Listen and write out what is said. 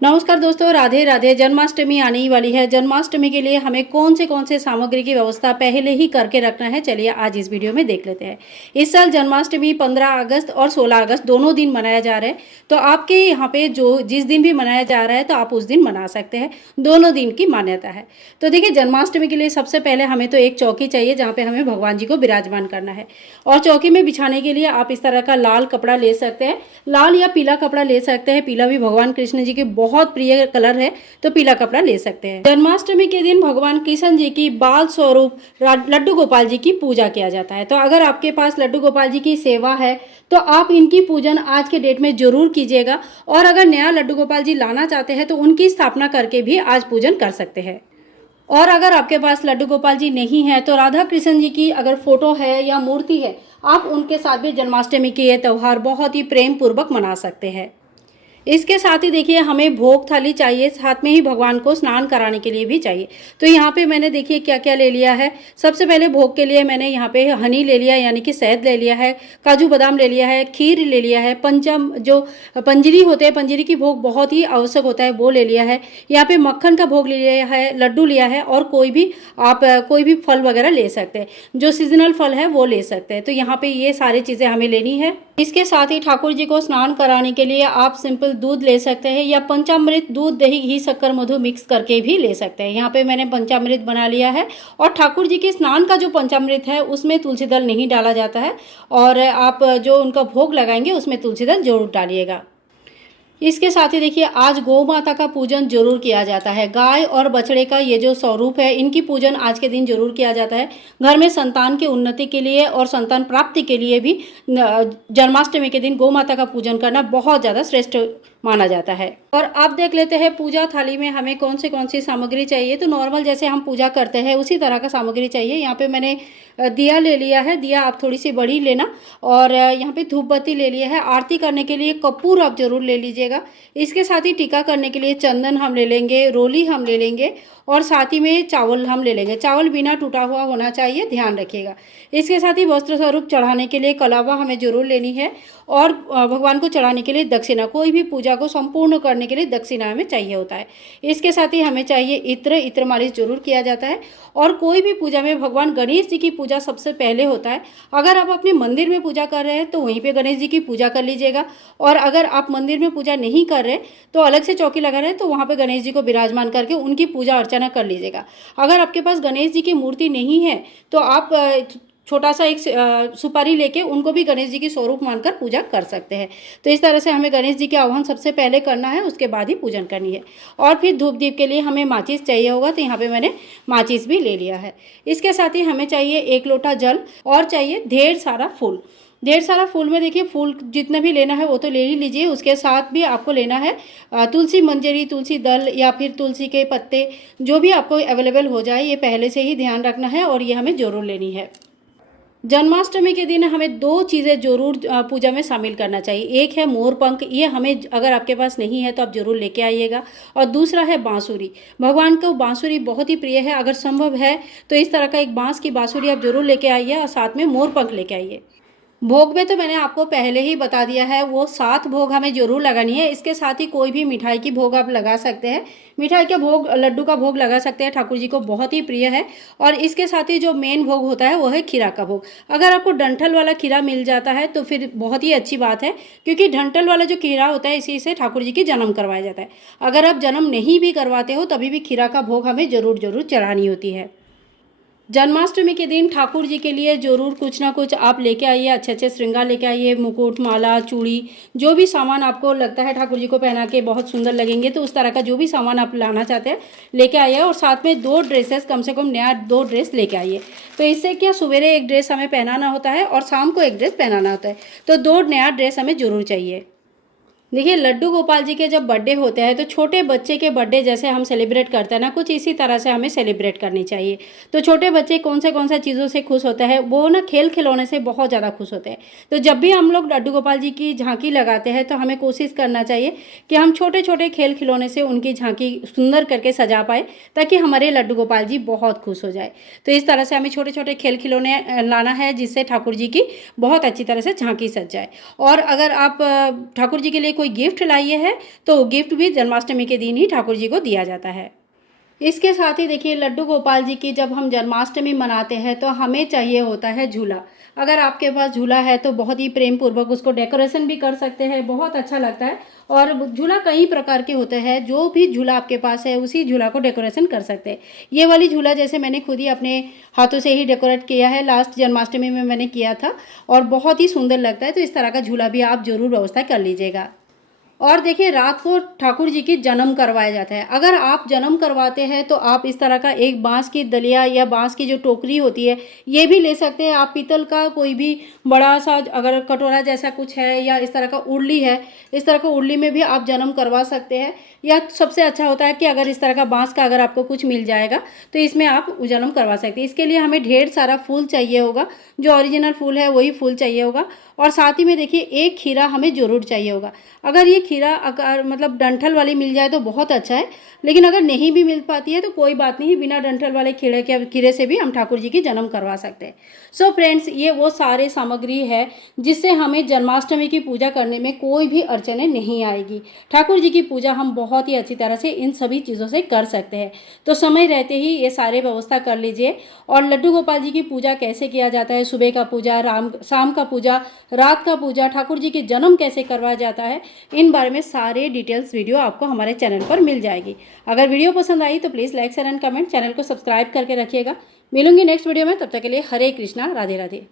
नमस्कार दोस्तों, राधे राधे। जन्माष्टमी आने ही वाली है। जन्माष्टमी के लिए हमें कौन से सामग्री की व्यवस्था पहले ही करके रखना है, चलिए आज इस वीडियो में देख लेते हैं। इस साल जन्माष्टमी 15 अगस्त और 16 अगस्त दोनों दिन मनाया जा रहा है। तो आपके यहाँ पे जो जिस दिन भी मनाया जा रहा है तो आप उस दिन मना सकते हैं। दोनों दिन की मान्यता है। तो देखिए, जन्माष्टमी के लिए सबसे पहले हमें तो एक चौकी चाहिए जहाँ पे हमें भगवान जी को विराजमान करना है। और चौकी में बिछाने के लिए आप इस तरह का लाल कपड़ा ले सकते हैं, लाल या पीला कपड़ा ले सकते हैं। पीला भी भगवान कृष्ण जी के बहुत प्रिय कलर है, तो पीला कपड़ा ले सकते हैं। जन्माष्टमी के दिन भगवान कृष्ण जी की बाल स्वरूप लड्डू गोपाल जी की पूजा किया जाता है। तो अगर आपके पास लड्डू गोपाल जी की सेवा है तो आप इनकी पूजन आज के डेट में जरूर कीजिएगा। और अगर नया लड्डू गोपाल जी लाना चाहते हैं तो उनकी स्थापना करके भी आज पूजन कर सकते हैं। और अगर आपके पास लड्डू गोपाल जी नहीं है तो राधा कृष्ण जी की अगर फोटो है या मूर्ति है, आप उनके साथ भी जन्माष्टमी के ये त्यौहार बहुत ही प्रेम पूर्वक मना सकते हैं। इसके साथ ही देखिए, हमें भोग थाली चाहिए, साथ में ही भगवान को स्नान कराने के लिए भी चाहिए। तो यहाँ पे मैंने देखिए क्या क्या ले लिया है। सबसे पहले भोग के लिए मैंने यहाँ पे हनी ले लिया, यानी कि शहद ले लिया है, काजू बादाम ले लिया है, खीर ले लिया है, पंचम जो पंजरी होते हैं, पंजरी की भोग बहुत ही आवश्यक होता है, वो ले लिया है। यहाँ पे मक्खन का भोग ले लिया है, लड्डू लिया है, और कोई भी आप कोई भी फल वगैरह ले सकते हैं, जो सीजनल फल है वो ले सकते हैं। तो यहाँ पे ये सारी चीज़ें हमें लेनी है। इसके साथ ही ठाकुर जी को स्नान कराने के लिए आप सिंपल दूध ले सकते हैं, या पंचामृत दूध दही घी शक्कर मधु मिक्स करके भी ले सकते हैं। यहाँ पे मैंने पंचामृत बना लिया है। और ठाकुर जी के स्नान का जो पंचामृत है उसमें तुलसी दल नहीं डाला जाता है, और आप जो उनका भोग लगाएंगे उसमें तुलसी दल जरूर डालिएगा। इसके साथ ही देखिए, आज गौ माता का पूजन जरूर किया जाता है। गाय और बछड़े का ये जो स्वरूप है, इनकी पूजन आज के दिन जरूर किया जाता है। घर में संतान की उन्नति के लिए और संतान प्राप्ति के लिए भी जन्माष्टमी के दिन गौ माता का पूजन करना बहुत ज़्यादा श्रेष्ठ माना जाता है। और अब देख लेते हैं पूजा थाली में हमें कौन सी सामग्री चाहिए। तो नॉर्मल जैसे हम पूजा करते हैं उसी तरह का सामग्री चाहिए। यहाँ पे मैंने दिया ले लिया है, दिया आप थोड़ी सी बड़ी लेना। और यहाँ पे धूप बत्ती ले लिया है। आरती करने के लिए कपूर आप जरूर ले लीजिएगा। इसके साथ ही टीका करने के लिए चंदन हम ले लेंगे, रोली हम ले लेंगे, और साथ ही में चावल हम ले लेंगे। चावल बिना टूटा हुआ होना चाहिए, ध्यान रखिएगा। इसके साथ ही वस्त्र स्वरूप चढ़ाने के लिए कलावा हमें जरूर लेनी है। और भगवान को चढ़ाने के लिए दक्षिणा, कोई भी पूजा को संपूर्ण करने के लिए दक्षिणा हमें चाहिए होता है। इसके साथ ही हमें चाहिए इत्र मालिश जरूर किया जाता है। और कोई भी पूजा में भगवान गणेश जी की पूजा सबसे पहले होता है। अगर आप अपने मंदिर में पूजा कर रहे हैं तो वहीं पे गणेश जी की पूजा कर लीजिएगा। और अगर आप मंदिर में पूजा नहीं कर रहे तो अलग से चौकी लगा रहे हैं तो वहाँ पे गणेश जी को विराजमान करके उनकी पूजा अर्चना कर लीजिएगा। अगर आपके पास गणेश जी की मूर्ति नहीं है तो आप छोटा सा एक सुपारी लेके उनको भी गणेश जी की स्वरूप मानकर पूजा कर सकते हैं। तो इस तरह से हमें गणेश जी के आह्वान सबसे पहले करना है, उसके बाद ही पूजन करनी है। और फिर धूप दीप के लिए हमें माचिस चाहिए होगा, तो यहाँ पे मैंने माचिस भी ले लिया है। इसके साथ ही हमें चाहिए 1 लोटा जल, और चाहिए ढेर सारा फूल। ढेर सारा फूल में देखिए, फूल जितना भी लेना है वो तो ले ही लीजिए। उसके साथ भी आपको लेना है तुलसी मंजरी, तुलसी दल, या फिर तुलसी के पत्ते, जो भी आपको अवेलेबल हो जाए, ये पहले से ही ध्यान रखना है और ये हमें जरूर लेनी है। जन्माष्टमी के दिन हमें 2 चीज़ें जरूर पूजा में शामिल करना चाहिए। एक है मोर पंख, ये हमें अगर आपके पास नहीं है तो आप जरूर लेके आइएगा। और दूसरा है बांसुरी। भगवान को बांसुरी बहुत ही प्रिय है। अगर संभव है तो इस तरह का एक बांस की बांसुरी आप जरूर लेके आइए, और साथ में मोर पंख लेके आइए। भोग में तो मैंने आपको पहले ही बता दिया है, वो 7 भोग हमें जरूर लगानी है। इसके साथ ही कोई भी मिठाई की भोग आप लगा सकते हैं। मिठाई का भोग, लड्डू का भोग लगा सकते हैं, ठाकुर जी को बहुत ही प्रिय है। और इसके साथ ही जो मेन भोग होता है वो है खीरा का भोग। अगर आपको डंठल वाला खीरा मिल जाता है तो फिर बहुत ही अच्छी बात है, क्योंकि डंठल वाला जो खीरा होता है इसी से ठाकुर जी की जन्म करवाया जाता है। अगर आप जन्म नहीं भी करवाते हो तभी भी खीरा का भोग हमें जरूर चढ़ानी होती है। जन्माष्टमी के दिन ठाकुर जी के लिए जरूर कुछ ना कुछ आप लेके आइए, अच्छे श्रृंगार लेके आइए, मुकुट, माला, चूड़ी, जो भी सामान आपको लगता है ठाकुर जी को पहना के बहुत सुंदर लगेंगे, तो उस तरह का जो भी सामान आप लाना चाहते हैं लेके आइए। और साथ में 2 ड्रेसेस, कम से कम नया 2 ड्रेस लेके आइए। तो इससे क्या, सवेरे एक ड्रेस हमें पहनाना होता है और शाम को एक ड्रेस पहनाना होता है, तो 2 नया ड्रेस हमें जरूर चाहिए। देखिए, लड्डू गोपाल जी के जब बर्थडे होते हैं तो छोटे बच्चे के बर्थडे जैसे हम सेलिब्रेट करते हैं ना, कुछ इसी तरह से हमें सेलिब्रेट करनी चाहिए। तो छोटे बच्चे कौन सा चीज़ों से खुश होते हैं, वो ना खेल खिलौने से बहुत ज़्यादा खुश होते हैं। तो जब भी हम लोग लड्डू गोपाल जी की झांकी लगाते हैं तो हमें कोशिश करना चाहिए कि हम छोटे छोटे खेल खिलौने से उनकी झांकी सुंदर करके सजा पाए, ताकि हमारे लड्डू गोपाल जी बहुत खुश हो जाए। तो इस तरह से हमें छोटे छोटे खेल खिलौने लाना है, जिससे ठाकुर जी की बहुत अच्छी तरह से झांकी सज जाए। और अगर आप ठाकुर जी के लिए कोई गिफ्ट लाइए है तो गिफ्ट भी जन्माष्टमी के दिन ही ठाकुर जी को दिया जाता है। इसके साथ ही देखिए लड्डू गोपाल जी की जब हम जन्माष्टमी मनाते हैं तो हमें चाहिए होता है झूला। अगर आपके पास झूला है तो बहुत ही प्रेम पूर्वक उसको डेकोरेशन भी कर सकते हैं, बहुत अच्छा लगता है। और झूला कई प्रकार के होते हैं, जो भी झूला आपके पास है उसी झूला को डेकोरेशन कर सकते हैं। ये वाली झूला जैसे मैंने खुद ही अपने हाथों से ही डेकोरेट किया है, लास्ट जन्माष्टमी में मैंने किया था और बहुत ही सुंदर लगता है। तो इस तरह का झूला भी आप जरूर व्यवस्था कर लीजिएगा। और देखिए रात को ठाकुर जी की जन्म करवाया जाता है। अगर आप जन्म करवाते हैं तो आप इस तरह का एक बांस की दलिया या बांस की जो टोकरी होती है ये भी ले सकते हैं। आप पीतल का कोई भी बड़ा सा अगर कटोरा जैसा कुछ है या इस तरह का उर्ली है, इस तरह का उर्ली में भी आप जन्म करवा सकते हैं। या सबसे अच्छा होता है कि अगर इस तरह का बांस का अगर आपको कुछ मिल जाएगा तो इसमें आप जन्म करवा सकते हैं। इसके लिए हमें ढेर सारा फूल चाहिए होगा, जो ओरिजिनल फूल है वही फूल चाहिए होगा। और साथ ही में देखिए एक खीरा हमें ज़रूर चाहिए होगा। अगर ये खीरा अगर मतलब डंठल वाली मिल जाए तो बहुत अच्छा है, लेकिन अगर नहीं भी मिल पाती है तो कोई बात नहीं, बिना डंठल वाले खीरे से भी हम ठाकुर जी की जन्म करवा सकते हैं। सो फ्रेंड्स, ये वो सारे सामग्री है जिससे हमें जन्माष्टमी की पूजा करने में कोई भी अड़चने नहीं आएगी। ठाकुर जी की पूजा हम बहुत ही अच्छी तरह से इन सभी चीज़ों से कर सकते हैं। तो समय रहते ही ये सारे व्यवस्था कर लीजिए। और लड्डू गोपाल जी की पूजा कैसे किया जाता है, सुबह का पूजा, शाम का पूजा, रात का पूजा, ठाकुर जी के जन्म कैसे करवाया जाता है, इन बारे में सारे डिटेल्स वीडियो आपको हमारे चैनल पर मिल जाएगी। अगर वीडियो पसंद आई तो please like share and comment, channel को सब्सक्राइब करके रखिएगा। मिलूंगी नेक्स्ट वीडियो में, तब तक के लिए हरे कृष्णा, राधे राधे।